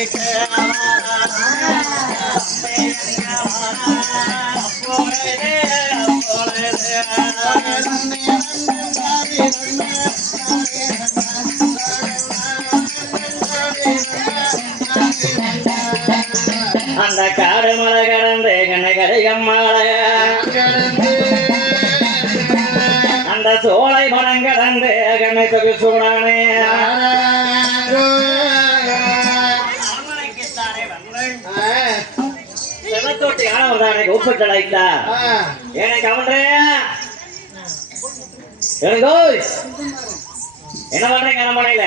America. அந்த காடு மலை கடந்து கண்ணை கடைகம்மாள அந்த சோலை மனம் கடந்து கண்ணை தொகை சூடானே. கூப்பிட்டழைத்தா எனக்கு அவன்றே எனக்கு என்ன பண்றீங்க என்ன பண்ணல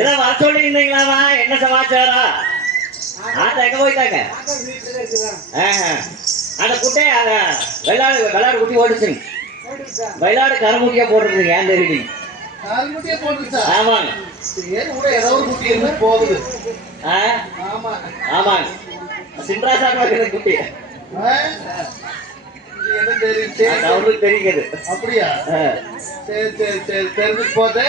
ஏதோ வர சொல்லி இருந்தீங்களாமா என்ன சமாச்சாரம்? ஆத்தா எங்க போயிட்டாங்க? ஆஹா. அந்த குட்டை அத வெள்ளாடு வெள்ளாடு குட்டி ஓடுச்சுங்க வெள்ளாடு கருமுட்டியா போட்டுருந்தீங்க ஏன் போட்டுருச்சா? ஆமாங்க. ஆமாங்க. சிம்ராசா பார்க்குற குட்டி அவருக்கு தெரியுது. அப்படியா. சரி சரி சரி. தெரிஞ்சுட்டு போதே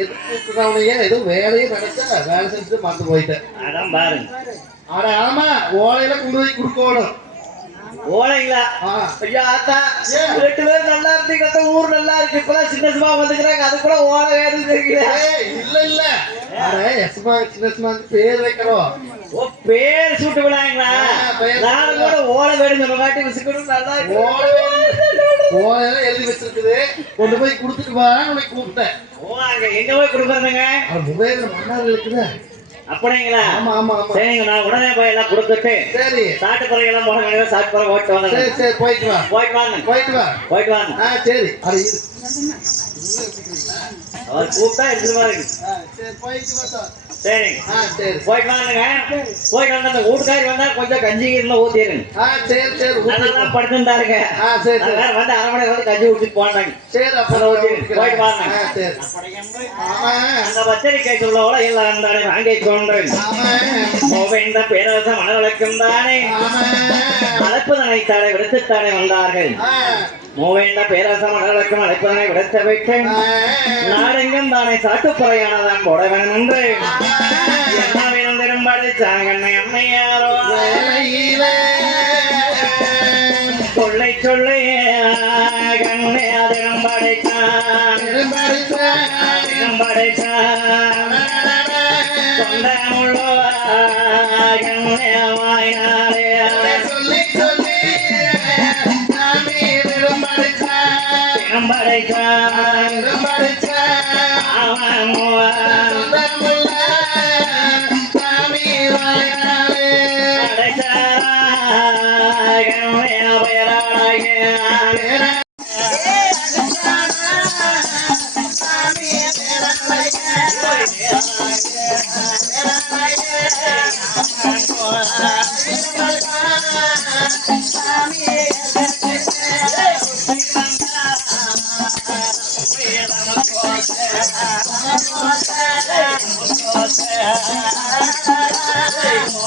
எதுக்கு ஏதோ வேலையே நினைச்சா வேலை செஞ்சுட்டு மறந்து போயிட்டேன். அதான் பாருங்க. ஆனா ஆமா ஓலையில கொண்டு போய் கொடுக்கணும் ஓலைங்களா. ஐயா ஆத்தா? ரெண்டு பேரும் நல்லா இருந்தீங்க ஊர் நல்லா இருக்கு. இப்பதான் சின்ன சும்மா வந்துக்கிறாங்க. அது கூட ஓலை வேணும் இல்ல இல்ல. சின்ன எஸ்மா பேர் வைக்கிறோம் பேர் சூட்டு பேர் நானும் கூட ஓலை வேணும் சொன்ன மாட்டி விசுக்கணும் நல்லா ஓலை எழுதி வச்சிருக்குது. கொண்டு போய் கொடுத்துட்டு வான்னு உனக்கு கூப்பிட்டேன். ஓ அங்க எங்க போய் கொடுக்குறதுங்க? மொபைல்ல மன்னார் இருக்குதா அப்படிங்களா? ஆமா ஆமா சரிங்க நான் உடனே போய் எல்லாம் கொடுத்துட்டு சரி. சாட்டு பிறகு எல்லாம் போன வேண்டியது சாட்டு பிறகு ஓட்டு வந்தாங்க சரி சரி போயிட்டு வா. போயிட்டு வாங்க. போயிட்டு வா. போயிட்டு வாங்க. ஆ சரி. அது அவர் கூப்பிட்டா எடுத்துட்டு பாருங்க ஆ, சரி போயிட்டு வா சார். சரி. போயிட்டு வாங்க. போயிட்டு வந்து அந்த வீட்டுக்காரி வந்தா கொஞ்சம் கஞ்சி இருந்தா ஊத்திடுங்க. சரி சரி. ஊத்திட்டு படுத்துருந்தாருங்க. சரி சரி. வந்து அரை மணி நேரம் வந்து கஞ்சி ஊத்திட்டு போனாங்க. சரி அப்புறம் போயிட்டு வாங்க. ஆ சரி. ஆமா. அந்த பச்சரிக்கை சொல்லோட இல்லை அந்த வாங்கி கோவிந்த பேரரச மனவழக்கம் தானே. ஆமா. அழைப்பு நினைத்தாரை விடுத்துத்தானே வந்தார்கள். மூவேண்ட பேரரச மனவழக்கம் அழைப்பதனை விடுத்து விட்டு தானே சாட்டுப்புறையானதான் போட வேணும் என்று என்ன வேணும் திரும்படி சாங்கண்ணை அம்மையாரோ சொல்லி கண்ணே அதிரம் பெரும்படித்தான் அதிரம் படைத்தான் தொண்டமுள்ளோ கண்ணே வாயினாரே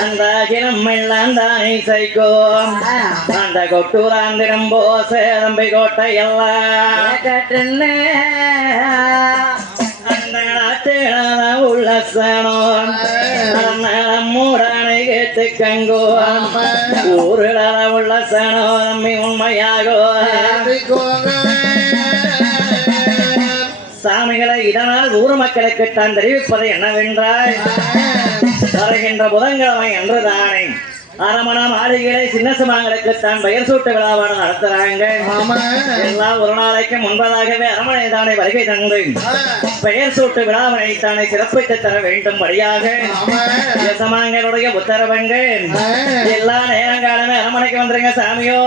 அந்த கிரம் எல்லாம் தானே சைக்கோ அந்த கொட்டூரான் திரும்ப ஓசை தம்பி கோட்டை எல்லாம் கட்டுன்னு அந்த நாட்டின உள்ள சனம் அந்த கங்கோ ஆமா. ஊரில் உள்ள சனோ நம்பி உண்மையாகோ சாமிகளை இதனால் ஊர் மக்களுக்கு தான் தெரிவிப்பது என்னவென்றால் வருகின்ற புதன்கிழமை என்று தானே அரமண மாளிகளை சின்ன சமாங்களுக்கு தான் பெயர் சூட்டு விழாவான நடத்துறாங்க. எல்லாம் ஒரு நாளைக்கு முன்பதாகவே அரமனை தானே வருகை தந்து. பெயர் சூட்டு விழாவினை தானே சிறப்பித்து தர வேண்டும் வழியாக உத்தரவங்க. எல்லா நேரங்காலமே அரமனைக்கு வந்துருங்க சாமியோ.